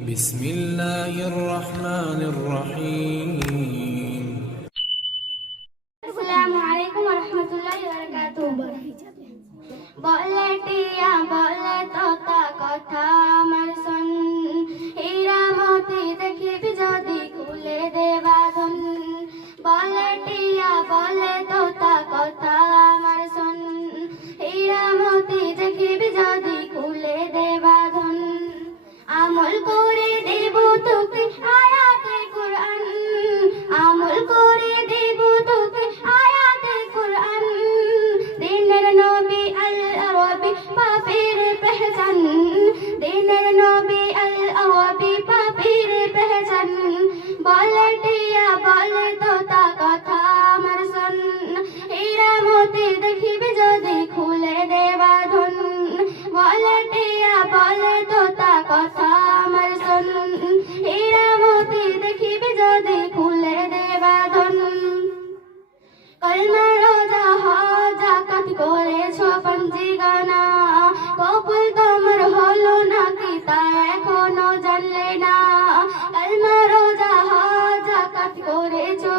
بسم الله الرحمن الرحيم আসসালামু আলাইকুম রহমতুল্লাহি বলে টিয়া বলে তোতা কথা পেহচান দিনের নবী আল আরবি পাপের পেহচান বলে টিয়া বলে তোতা কথা আমার শোন হীরা মতি দেখিবি যদি খুলে দেবা ধন বলে টিয়া বলে তোতা কথা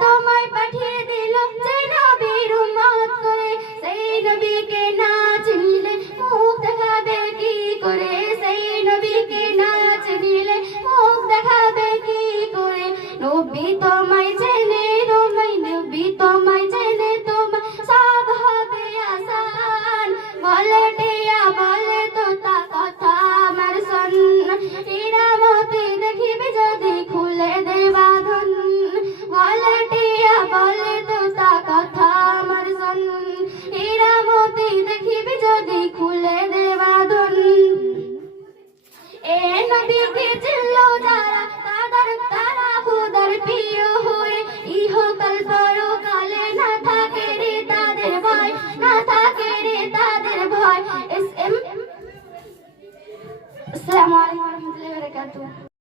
তোমায় পাঠিয়ে alaikum warahmatullahi wabarakatuh.